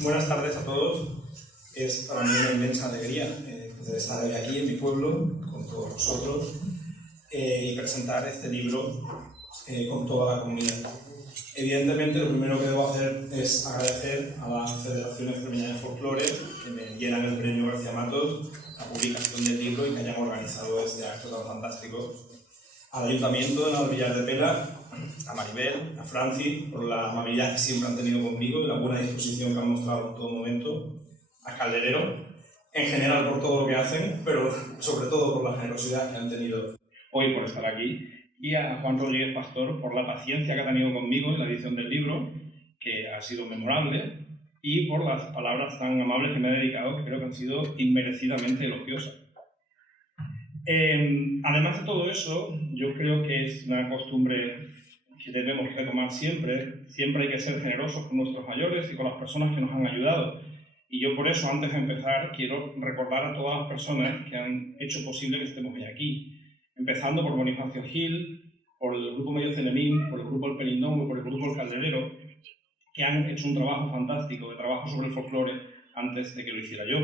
Buenas tardes a todos. Es para mí una inmensa alegría poder estar hoy aquí en mi pueblo con todos vosotros y presentar este libro con toda la comunidad. Evidentemente, lo primero que debo hacer es agradecer a la Federación Extremeña de Folclore que me dieran el premio García Matos, la publicación del libro y que hayan organizado este acto tan fantástico. Al Ayuntamiento de Navalvillar de Pela, a Maribel, a Francis, por la amabilidad que siempre han tenido conmigo y la buena disposición que han mostrado en todo momento, a Calderero, en general por todo lo que hacen, pero sobre todo por la generosidad que han tenido hoy por estar aquí, y a Juan Rodríguez Pastor por la paciencia que ha tenido conmigo en la edición del libro, que ha sido memorable, y por las palabras tan amables que me ha dedicado, que creo que han sido inmerecidamente elogiosas. Además de todo eso, yo creo que es una costumbre que debemos retomar siempre. Siempre hay que ser generosos con nuestros mayores y con las personas que nos han ayudado. Y yo por eso, antes de empezar, quiero recordar a todas las personas que han hecho posible que estemos hoy aquí. Empezando por Bonifacio Gil, por el Grupo Medio Celemín, por el Grupo El Pelindongo, por el Grupo El Calderero, que han hecho un trabajo fantástico de trabajo sobre el folclore antes de que lo hiciera yo.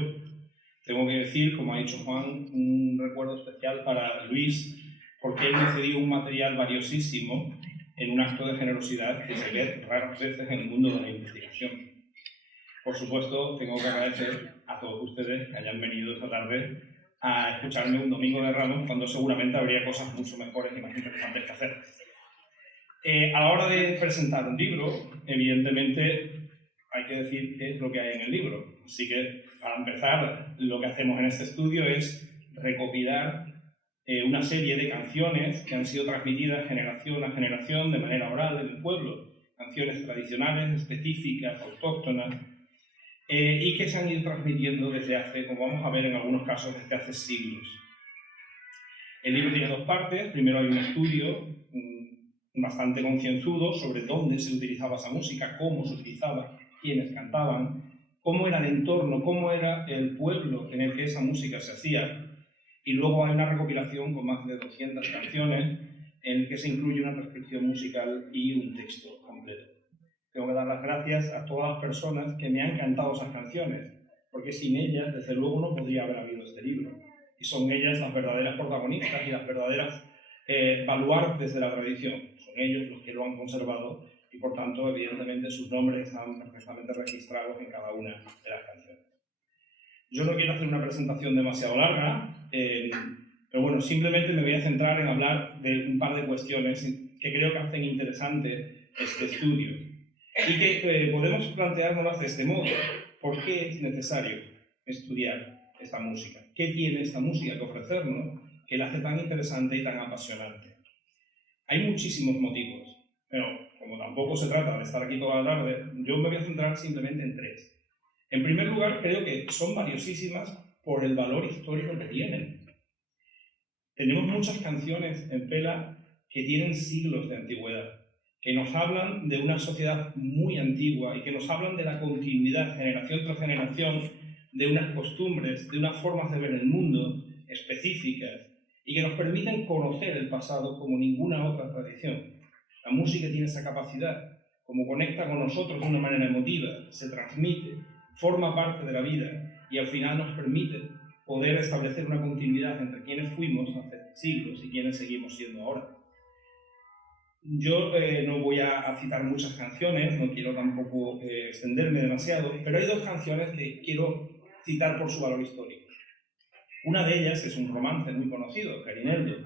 Tengo que decir, como ha dicho Juan, un recuerdo especial para Luis, porque él me cedió un material valiosísimo en un acto de generosidad que se ve raras veces en el mundo de la investigación. Por supuesto, tengo que agradecer a todos ustedes que hayan venido esta tarde a escucharme un domingo de Ramos, cuando seguramente habría cosas mucho mejores y más interesantes que hacer. A la hora de presentar un libro, evidentemente hay que decir qué es lo que hay en el libro. Así que, para empezar, lo que hacemos en este estudio es recopilar una serie de canciones que han sido transmitidas generación a generación de manera oral en el pueblo. Canciones tradicionales, específicas, autóctonas, y que se han ido transmitiendo desde hace, como vamos a ver en algunos casos, desde hace siglos. El libro tiene dos partes. Primero hay un estudio bastante concienzudo sobre dónde se utilizaba esa música, cómo se utilizaba, quiénes cantaban, cómo era el entorno, cómo era el pueblo en el que esa música se hacía. Y luego hay una recopilación con más de 200 canciones en el que se incluye una transcripción musical y un texto completo. Tengo que dar las gracias a todas las personas que me han cantado esas canciones, porque sin ellas, desde luego, no podría haber habido este libro. Y son ellas las verdaderas protagonistas y las verdaderas baluartes de la tradición. Son ellos los que lo han conservado y, por tanto, evidentemente, sus nombres están perfectamente registrados en cada una de las canciones. Yo no quiero hacer una presentación demasiado larga, pero bueno, simplemente me voy a centrar en hablar de un par de cuestiones que creo que hacen interesante este estudio y que podemos planteárnoslas de este modo. ¿Por qué es necesario estudiar esta música? ¿Qué tiene esta música que ofrecernos que la hace tan interesante y tan apasionante? Hay muchísimos motivos, pero como tampoco se trata de estar aquí toda la tarde, yo me voy a centrar simplemente en tres. En primer lugar, creo que son valiosísimas por el valor histórico que tienen. Tenemos muchas canciones en Pela que tienen siglos de antigüedad, que nos hablan de una sociedad muy antigua y que nos hablan de la continuidad, generación tras generación, de unas costumbres, de unas formas de ver el mundo específicas y que nos permiten conocer el pasado como ninguna otra tradición. La música tiene esa capacidad, como conecta con nosotros de una manera emotiva, se transmite, forma parte de la vida y al final nos permite poder establecer una continuidad entre quienes fuimos hace siglos y quienes seguimos siendo ahora. Yo no voy a citar muchas canciones, no quiero tampoco extenderme demasiado, pero hay dos canciones que quiero citar por su valor histórico. Una de ellas es un romance muy conocido, Gerineldo.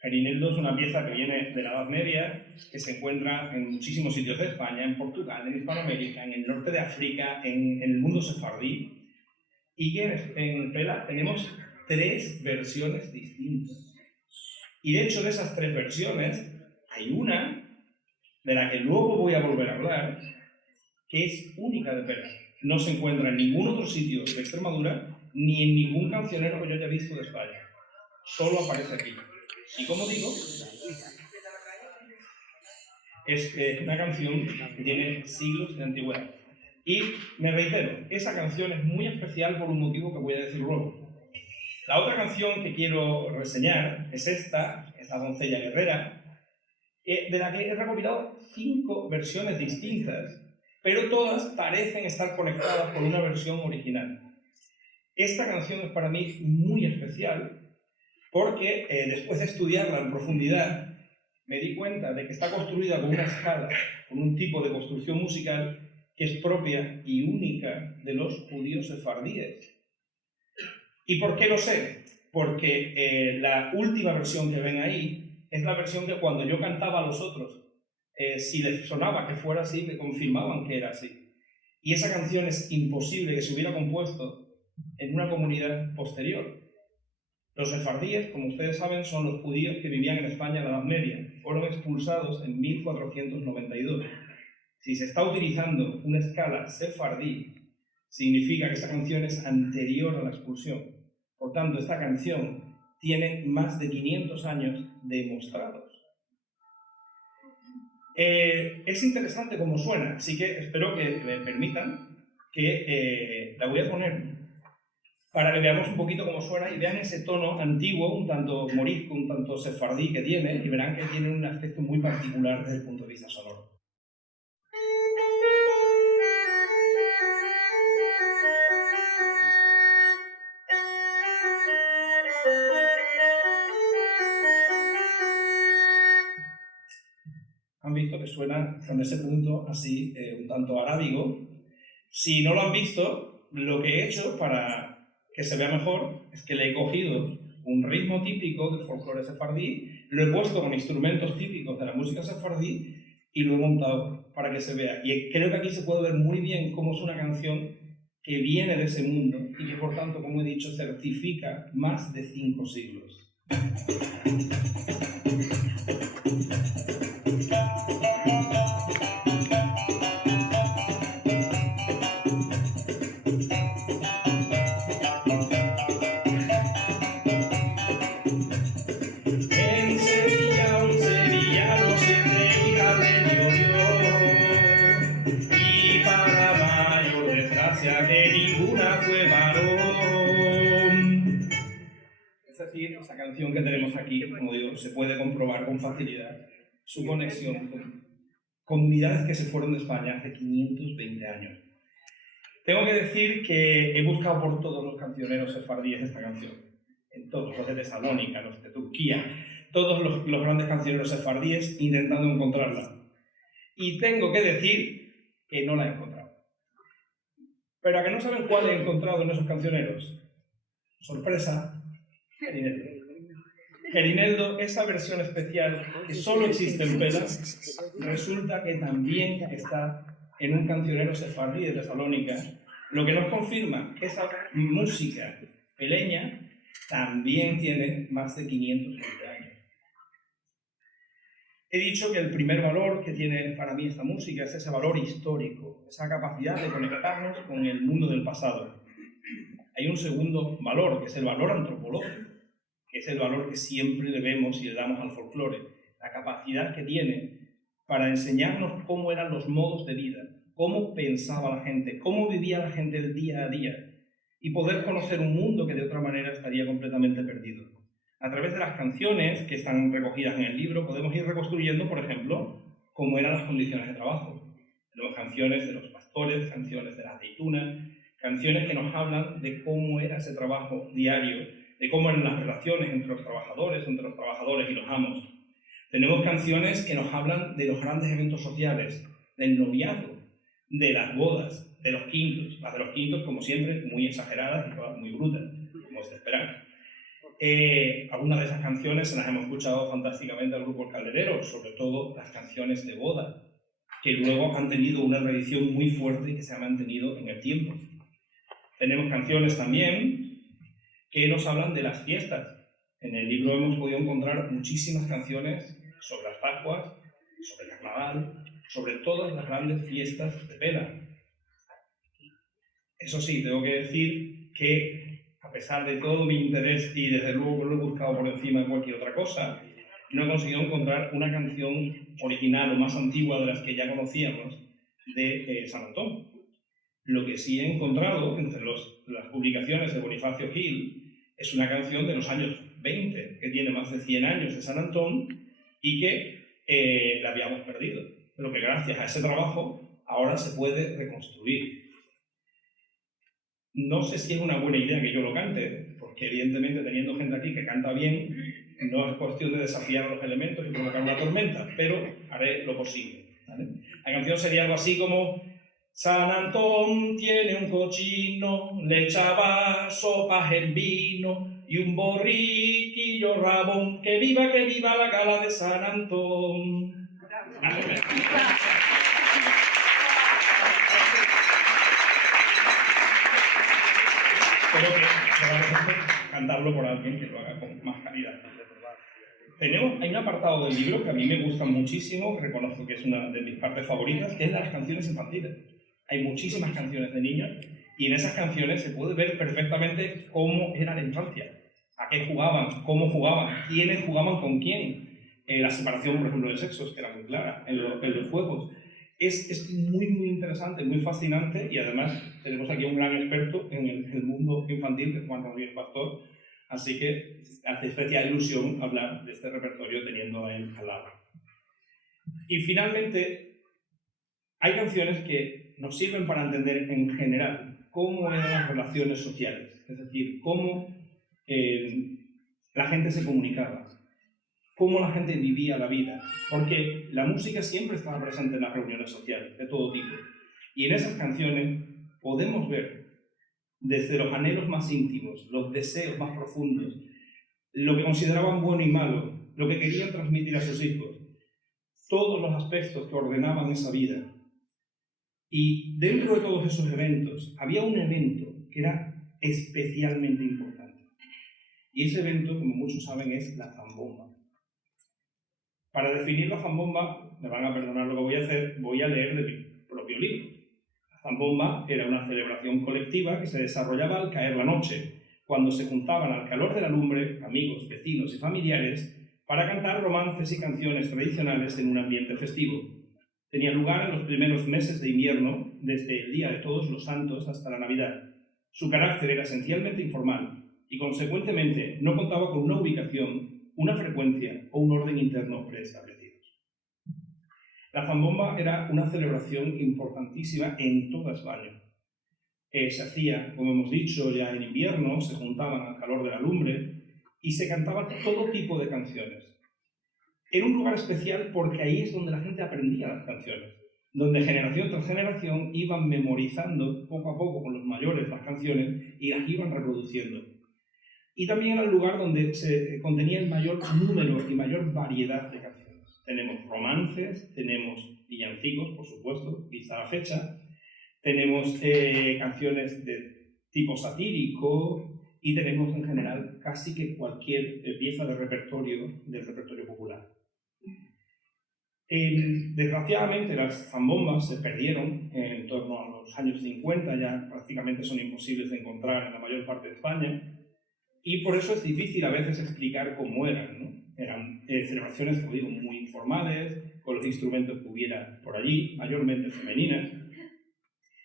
Gerineldo es una pieza que viene de la Edad Media, que se encuentra en muchísimos sitios de España, en Portugal, en Hispanoamérica, en el norte de África, en el mundo sefardí, y que en Pela tenemos tres versiones distintas. Y de hecho de esas tres versiones hay una de la que luego voy a volver a hablar, que es única de Pela. No se encuentra en ningún otro sitio de Extremadura, ni en ningún cancionero que yo haya visto de España. Solo aparece aquí. Y como digo, es una canción que tiene siglos de antigüedad. Y me reitero, esa canción es muy especial por un motivo que voy a decir luego. La otra canción que quiero reseñar es esta doncella guerrera, de la que he recopilado 5 versiones distintas pero todas parecen estar conectadas por una versión original. Esta canción es para mí muy especial porque después de estudiarla en profundidad me di cuenta de que está construida con una escala, con un tipo de construcción musical que es propia y única de los judíos sefardíes. ¿Y por qué lo sé? Porque la última versión que ven ahí es la versión que cuando yo cantaba a los otros, si les sonaba que fuera así, me confirmaban que era así. Y esa canción es imposible que se hubiera compuesto en una comunidad posterior. Los sefardíes, como ustedes saben, son los judíos que vivían en España en la Edad Media. Fueron expulsados en 1492. Si se está utilizando una escala sefardí, significa que esta canción es anterior a la expulsión. Por tanto, esta canción tiene más de 500 años demostrados. Es interesante cómo suena, así que espero que me permitan que la voy a poner para que veamos un poquito cómo suena y vean ese tono antiguo, un tanto morisco, un tanto sefardí que tiene, y verán que tiene un aspecto muy particular desde el punto de vista sonoro. Han visto que suena con ese punto así, un tanto arábigo. Si no lo han visto, lo que he hecho para que se vea mejor es que le he cogido un ritmo típico del folclore sefardí, lo he puesto con instrumentos típicos de la música sefardí y lo he montado para que se vea. Y creo que aquí se puede ver muy bien cómo es una canción que viene de ese mundo y que, por tanto, como he dicho, certifica más de 5 siglos. Esa canción que tenemos aquí, como digo, se puede comprobar con facilidad su conexión con comunidades que se fueron de España hace 520 años. Tengo que decir que he buscado por todos los cancioneros sefardíes esta canción, en todos, los de Tesalónica, los de Turquía, todos los grandes cancioneros sefardíes intentando encontrarla. Y tengo que decir que no la he encontrado. Pero ¿a que no saben cuál he encontrado en esos cancioneros? Sorpresa. Gerineldo, esa versión especial que solo existe en Pela, resulta que también está en un cancionero sefardí de Tesalónica, lo que nos confirma que esa música peleña también tiene más de 520 años. He dicho que el primer valor que tiene para mí esta música es ese valor histórico, esa capacidad de conectarnos con el mundo del pasado. Hay un segundo valor, que es el valor antropológico, que es el valor que siempre le vemos y le damos al folclore, la capacidad que tiene para enseñarnos cómo eran los modos de vida, cómo pensaba la gente, cómo vivía la gente el día a día, y poder conocer un mundo que de otra manera estaría completamente perdido. A través de las canciones que están recogidas en el libro podemos ir reconstruyendo, por ejemplo, cómo eran las condiciones de trabajo. Tenemos canciones de los pastores, canciones de la aceituna, canciones que nos hablan de cómo era ese trabajo diario, de cómo eran las relaciones entre los trabajadores y los amos. Tenemos canciones que nos hablan de los grandes eventos sociales, del noviazgo, de las bodas, de los quintos. Las de los quintos, como siempre, muy exageradas y todas muy brutas, como es de esperar. Algunas de esas canciones se las hemos escuchado fantásticamente al grupo El Calderero, sobre todo las canciones de boda, que luego han tenido una reedición muy fuerte y que se ha mantenido en el tiempo. Tenemos canciones también que nos hablan de las fiestas. En el libro hemos podido encontrar muchísimas canciones sobre las Pascuas, sobre el Carnaval, sobre todas las grandes fiestas de Pela. Eso sí, tengo que decir que, a pesar de todo mi interés y desde luego que lo he buscado por encima de cualquier otra cosa, no he conseguido encontrar una canción original o más antigua de las que ya conocíamos de San Antón. Lo que sí he encontrado entre las publicaciones de Bonifacio Gil es una canción de los años 20, que tiene más de 100 años de San Antón y que la habíamos perdido. Pero que gracias a ese trabajo ahora se puede reconstruir. No sé si es una buena idea que yo lo cante, porque evidentemente teniendo gente aquí que canta bien, no es cuestión de desafiar los elementos y provocar una tormenta, pero haré lo posible, ¿vale? La canción sería algo así como: San Antón tiene un cochino, le echaba sopas en vino y un borriquillo rabón, que viva la gala de San Antón. Espero que cantarlo por alguien que lo haga con más calidad. Hay un apartado del libro que a mí me gusta muchísimo, que reconozco que es una de mis partes favoritas, que es las canciones infantiles. Hay muchísimas canciones de niños y en esas canciones se puede ver perfectamente cómo era la infancia, a qué jugaban, cómo jugaban, quiénes jugaban con quién. La separación, por ejemplo, de sexos, que era muy clara en los juegos. Es muy, muy interesante, muy fascinante, y además tenemos aquí un gran experto en el mundo infantil, que es Juan Rodríguez Pastor, así que hace especial ilusión hablar de este repertorio teniendo a él al lado. Y finalmente, hay canciones que nos sirven para entender en general cómo eran las relaciones sociales, es decir, cómo la gente se comunicaba, cómo la gente vivía la vida, porque la música siempre estaba presente en las reuniones sociales, de todo tipo. Y en esas canciones podemos ver desde los anhelos más íntimos, los deseos más profundos, lo que consideraban bueno y malo, lo que querían transmitir a sus hijos, todos los aspectos que ordenaban esa vida. Y dentro de todos esos eventos, había un evento que era especialmente importante. Y ese evento, como muchos saben, es la zambomba. Para definir la zambomba, me van a perdonar lo que voy a hacer, voy a leer de mi propio libro. La zambomba era una celebración colectiva que se desarrollaba al caer la noche, cuando se juntaban al calor de la lumbre amigos, vecinos y familiares para cantar romances y canciones tradicionales en un ambiente festivo. Tenía lugar en los primeros meses de invierno, desde el Día de Todos los Santos hasta la Navidad. Su carácter era esencialmente informal y, consecuentemente, no contaba con una ubicación, una frecuencia o un orden interno preestablecidos. La zambomba era una celebración importantísima en toda España. Se hacía, como hemos dicho, ya en invierno, se juntaban al calor de la lumbre y se cantaban todo tipo de canciones. Era un lugar especial porque ahí es donde la gente aprendía las canciones, donde generación tras generación iban memorizando poco a poco con los mayores las canciones y las iban reproduciendo. Y también era el lugar donde se contenía el mayor número y mayor variedad de canciones. Tenemos romances, tenemos villancicos, por supuesto, vista la fecha, tenemos canciones de tipo satírico y tenemos en general casi que cualquier pieza de repertorio del repertorio popular. Desgraciadamente las zambombas se perdieron en torno a los años 50, ya prácticamente son imposibles de encontrar en la mayor parte de España, y por eso es difícil a veces explicar cómo eran, ¿no? Eran celebraciones, como digo, muy informales, con los instrumentos que hubiera por allí, mayormente femeninas.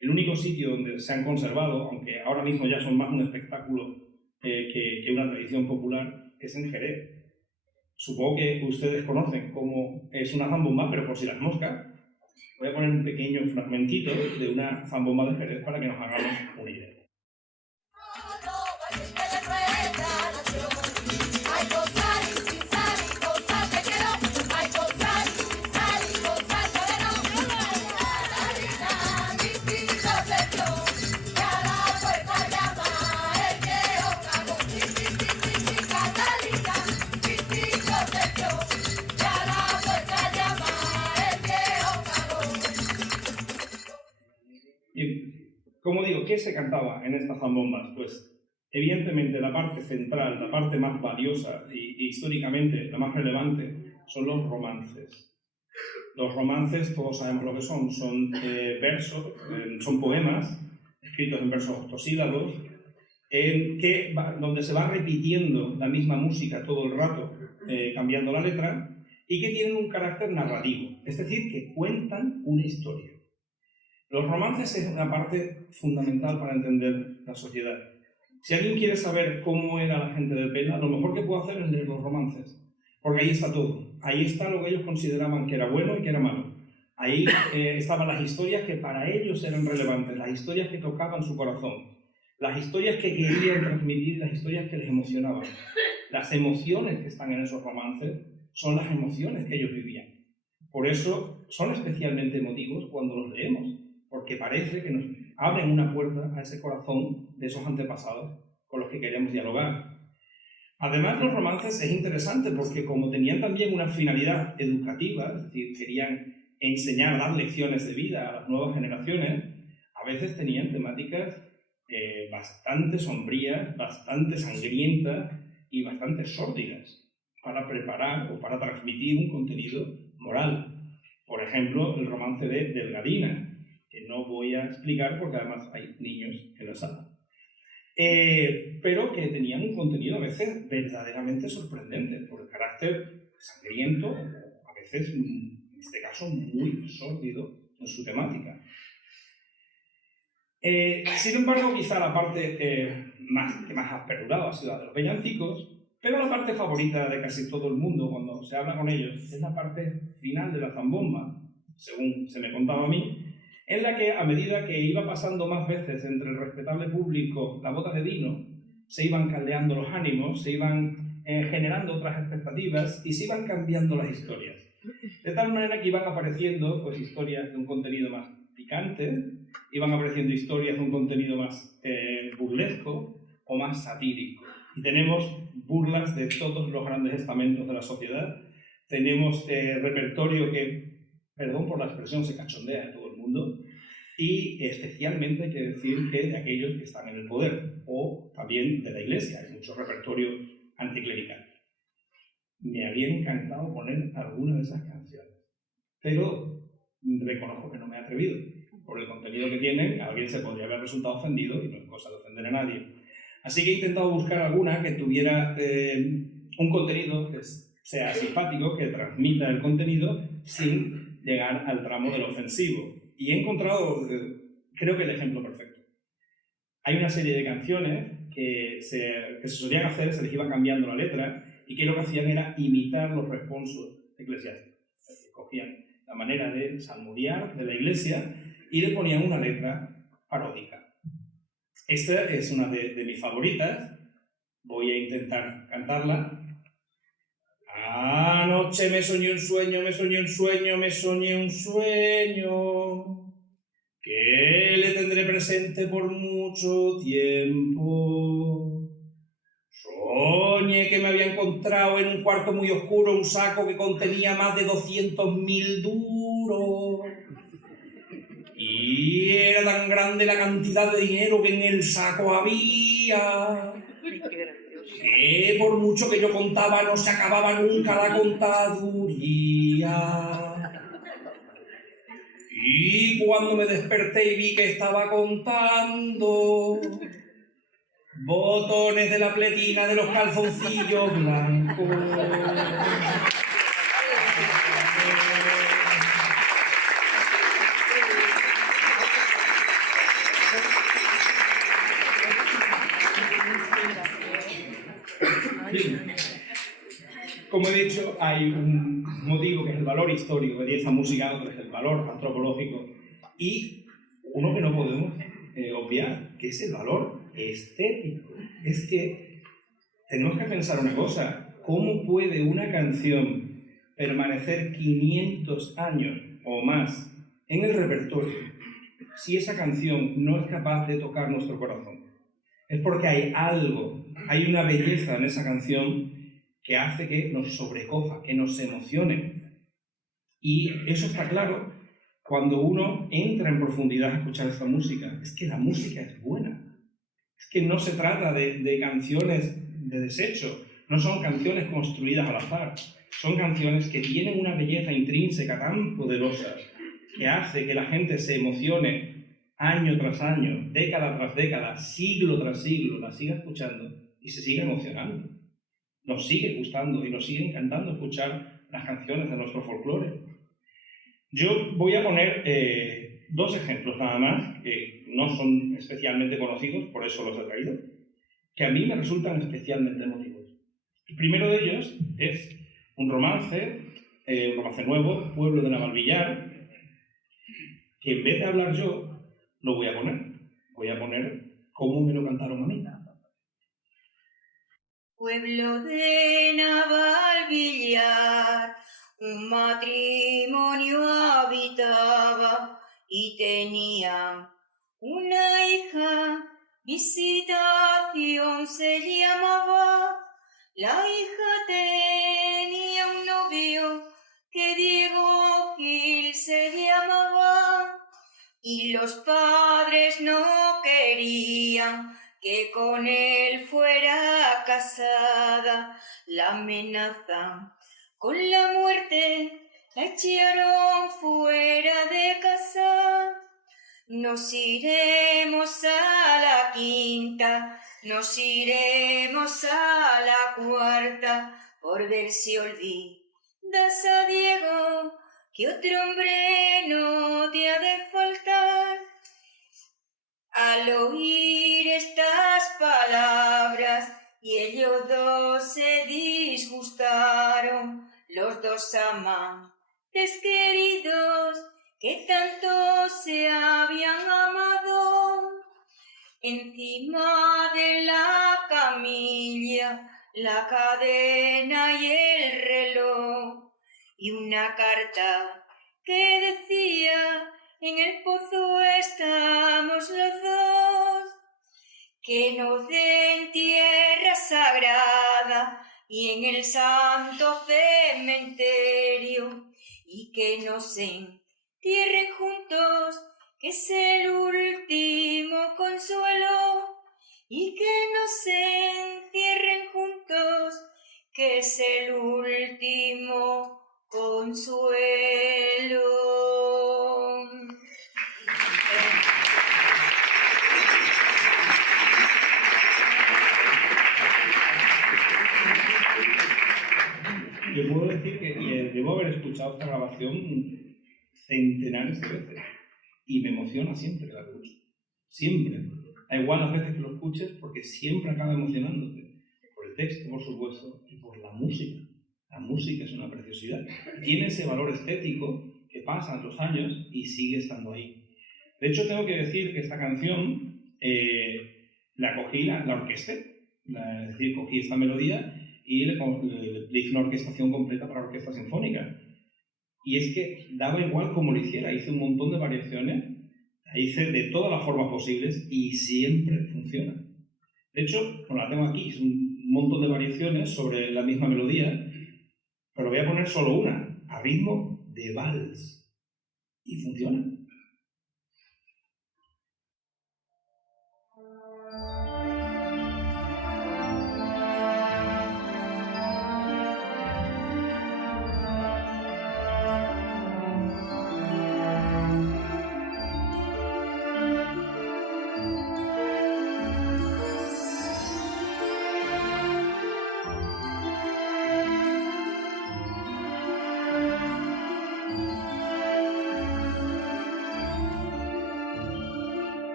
El único sitio donde se han conservado, aunque ahora mismo ya son más un espectáculo que una tradición popular, es en Jerez. Supongo que ustedes conocen cómo es una zambomba, pero por si las moscas, voy a poner un pequeño fragmentito de una zambomba de Jerez para que nos hagamos una idea. Como digo, ¿qué se cantaba en estas zambombas? Pues evidentemente la parte central, la parte más valiosa y históricamente la más relevante son los romances. Los romances, todos sabemos lo que son versos, son poemas escritos en versos octosílabos, donde se va repitiendo la misma música todo el rato, cambiando la letra, y que tienen un carácter narrativo, es decir, que cuentan una historia. Los romances es una parte fundamental para entender la sociedad. Si alguien quiere saber cómo era la gente de Pela, lo mejor que puede hacer es leer los romances, porque ahí está todo. Ahí está lo que ellos consideraban que era bueno y que era malo. Ahí estaban las historias que para ellos eran relevantes, las historias que tocaban su corazón, las historias que querían transmitir, las historias que les emocionaban. Las emociones que están en esos romances son las emociones que ellos vivían. Por eso son especialmente emotivos cuando los leemos, porque parece que nos abren una puerta a ese corazón de esos antepasados con los que queremos dialogar. Además, los romances es interesante porque como tenían también una finalidad educativa, es decir, querían enseñar, dar lecciones de vida a las nuevas generaciones, a veces tenían temáticas bastante sombrías, bastante sangrientas y bastante sórdidas para preparar o para transmitir un contenido moral. Por ejemplo, el romance de Delgadina, que no voy a explicar porque además hay niños en la sala. Pero que tenían un contenido a veces verdaderamente sorprendente por el carácter sangriento, a veces, en este caso, muy sórdido en su temática. Sin embargo, quizá la parte que más ha perdurado ha sido la de los villancicos, pero la parte favorita de casi todo el mundo cuando se habla con ellos es la parte final de la zambomba, según se me contaba a mí, en la que a medida que iba pasando más veces entre el respetable público la bota de vino, se iban caldeando los ánimos, se iban generando otras expectativas y se iban cambiando las historias. De tal manera que iban apareciendo pues, historias de un contenido más picante, iban apareciendo historias de un contenido más burlesco o más satírico. Y tenemos burlas de todos los grandes estamentos de la sociedad, tenemos repertorio que, perdón por la expresión, se cachondea de todo el mundo, y especialmente hay que decir que de aquellos que están en el poder, o también de la Iglesia, hay mucho repertorio anticlerical. Me habría encantado poner alguna de esas canciones, pero reconozco que no me he atrevido. Por el contenido que tienen, alguien se podría haber resultado ofendido y no es cosa de ofender a nadie. Así que he intentado buscar alguna que tuviera un contenido que sea simpático, que transmita el contenido sin llegar al tramo del ofensivo. Y he encontrado, creo que el ejemplo perfecto. Hay una serie de canciones que se solían hacer, se les iba cambiando la letra y que lo que hacían era imitar los responsos eclesiásticos. Cogían la manera de salmodiar de la iglesia y le ponían una letra paródica. Esta es una de mis favoritas. Voy a intentar cantarla. Anoche me soñé un sueño, me soñé un sueño, me soñé un sueño, que le tendré presente por mucho tiempo. Soñé que me había encontrado en un cuarto muy oscuro un saco que contenía más de 200.000 duros. Y era tan grande la cantidad de dinero que en el saco había, que por mucho que yo contaba no se acababa nunca la contaduría. Y cuando me desperté y vi que estaba contando botones de la pletina de los calzoncillos blancos. Bien. Como he dicho, hay un motivo que es el valor histórico de esta música, otro es el valor antropológico y uno que no podemos obviar, que es el valor estético. Es que tenemos que pensar una cosa, ¿cómo puede una canción permanecer 500 años o más en el repertorio si esa canción no es capaz de tocar nuestro corazón? Es porque hay algo, hay una belleza en esa canción que hace que nos sobrecoja, que nos emocione. Y eso está claro cuando uno entra en profundidad a escuchar esta música. Es que la música es buena. Es que no se trata de canciones de desecho, no son canciones construidas al azar. Son canciones que tienen una belleza intrínseca tan poderosa que hace que la gente se emocione año tras año, década tras década, siglo tras siglo, la siga escuchando y se siga emocionando. Nos sigue gustando y nos sigue encantando escuchar las canciones de nuestro folclore. Yo voy a poner dos ejemplos nada más, que no son especialmente conocidos, por eso los he traído, que a mí me resultan especialmente emotivos. El primero de ellos es un romance nuevo, Pueblo de Navalvillar, que en vez de hablar yo, lo voy a poner. Voy a poner cómo me lo cantaron a mí. Pueblo de Navalvillar, un matrimonio habitaba y tenía una hija, Visitación se llamaba. La hija tenía un novio que Diego Gil se llamaba, y los padres no querían que con él fuera casada. La amenazan con la muerte, la echaron fuera de casa. Nos iremos a la quinta, nos iremos a la cuarta, por ver si olvidas a Diego, que otro hombre no te ha de faltar. Al oír estas palabras, y ellos dos se disgustaron, los dos amantes queridos, que tanto se habían amado. Encima de la camilla, la cadena y el reloj, y una carta que decía: en el pozo estamos los dos, que nos den tierra sagrada y en el santo cementerio, y que nos entierren juntos, que es el último consuelo, y que nos entierren juntos, que es el último consuelo. Yo puedo decir que debo haber escuchado esta grabación centenares de veces y me emociona siempre que la escucho. Siempre. Da igual las veces que lo escuches porque siempre acaba emocionándote. Por el texto, por supuesto, y por la música. La música es una preciosidad. Tiene ese valor estético que pasan los años y sigue estando ahí. De hecho, tengo que decir que esta canción la cogí, la orquesté. Es decir, cogí esta melodía y le hice una orquestación completa para la orquesta sinfónica. Y es que daba igual como lo hiciera. Hice un montón de variaciones, la hice de todas las formas posibles y siempre funciona. De hecho, bueno, la tengo aquí, es un montón de variaciones sobre la misma melodía, pero voy a poner solo una, a ritmo de vals. Y funciona.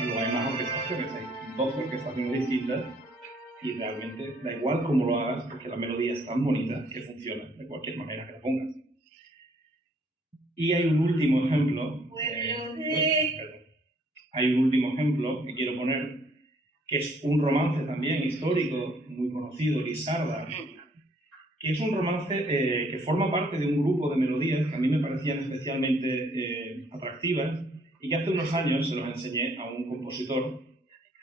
Y luego hay más orquestaciones, hay 12 orquestaciones distintas y realmente da igual cómo lo hagas porque la melodía es tan bonita que funciona de cualquier manera que la pongas. Y hay un último ejemplo, hay un último ejemplo que quiero poner, que es un romance también histórico muy conocido, Lisarda, que es un romance que forma parte de un grupo de melodías que a mí me parecían especialmente atractivas y que hace unos años se los enseñé a un compositor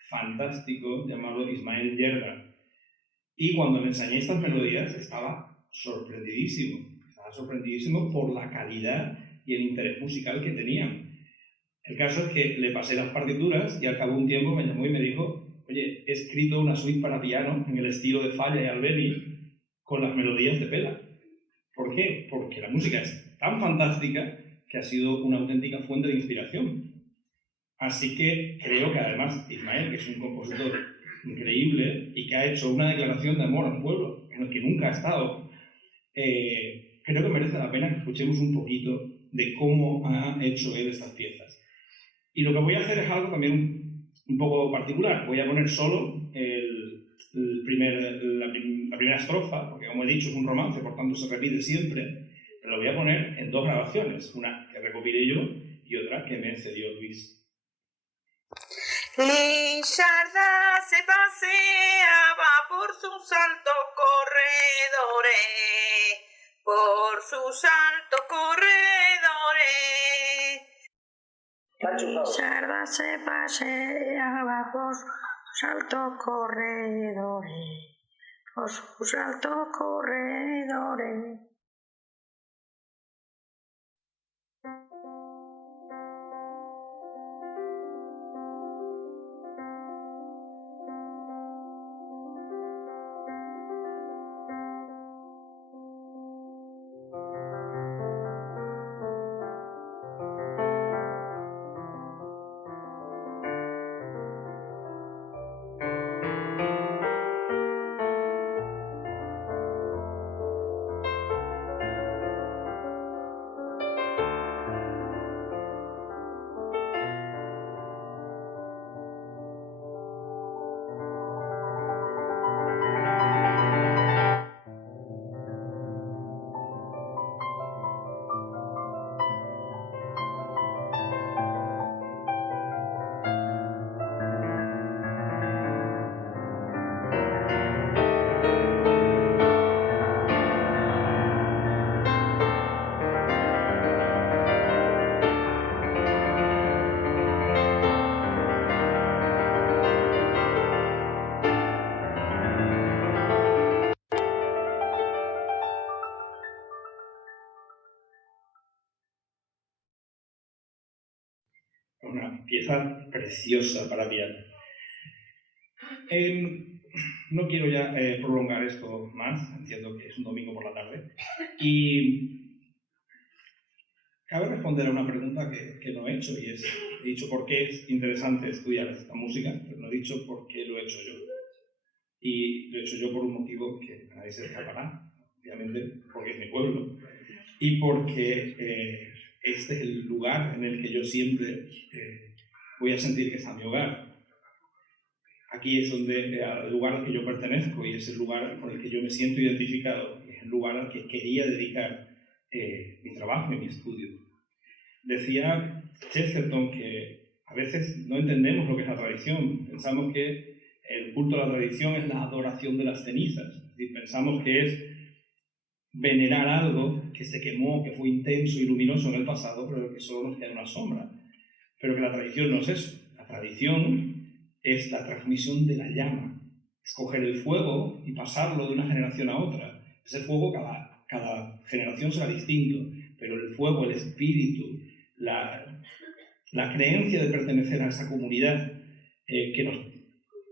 fantástico llamado Ismael Yerga. Y cuando le enseñé estas melodías estaba sorprendidísimo por la calidad y el interés musical que tenían. El caso es que le pasé las partituras y al cabo de un tiempo me llamó y me dijo: oye, he escrito una suite para piano en el estilo de Falla y Albeni con las melodías de Pela. ¿Por qué? Porque la música es tan fantástica que ha sido una auténtica fuente de inspiración. Así que creo que además Ismael, que es un compositor increíble y que ha hecho una declaración de amor al pueblo en el que nunca ha estado, creo que merece la pena que escuchemos un poquito de cómo ha hecho él estas piezas. Y lo que voy a hacer es algo también un poco particular. Voy a poner solo la primera estrofa, porque como he dicho es un romance, por tanto se repite siempre, pero lo voy a poner en 2 grabaciones, una que recopilé yo y otra que me cedió Luis. Lillarda se paseaba por sus altos corredores, por sus altos corredores. Lillarda se paseaba por sus altos corredores, por sus altos corredores. Una pieza preciosa para piano. No quiero ya prolongar esto más, entiendo que es un domingo por la tarde, y cabe responder a una pregunta que no he hecho, y es, he dicho por qué es interesante estudiar esta música, pero no he dicho por qué lo he hecho yo. Y lo he hecho yo por un motivo que a nadie se escapará, obviamente porque es mi pueblo, y porque este es el lugar en el que yo siempre voy a sentir que está mi hogar. Aquí es el lugar al que yo pertenezco y es el lugar con el que yo me siento identificado, es el lugar al que quería dedicar mi trabajo y mi estudio. Decía Chesterton que a veces no entendemos lo que es la tradición, pensamos que el culto a la tradición es la adoración de las cenizas, es decir, pensamos que es venerar algo que se quemó, que fue intenso y luminoso en el pasado, pero que solo nos queda una sombra. Pero que la tradición no es eso. La tradición es la transmisión de la llama. Es coger el fuego y pasarlo de una generación a otra. Ese fuego cada generación será distinto, pero el fuego, el espíritu, la creencia de pertenecer a esa comunidad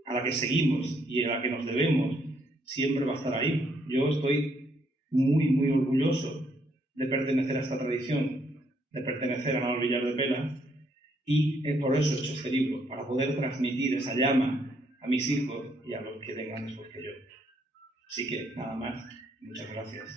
a la que seguimos y a la que nos debemos, siempre va a estar ahí. Yo estoy muy, muy orgulloso de pertenecer a esta tradición, de pertenecer a Manuel Villar de Pela, y por eso he hecho este libro, para poder transmitir esa llama a mis hijos y a los que vengan después que yo. Así que nada más, muchas gracias.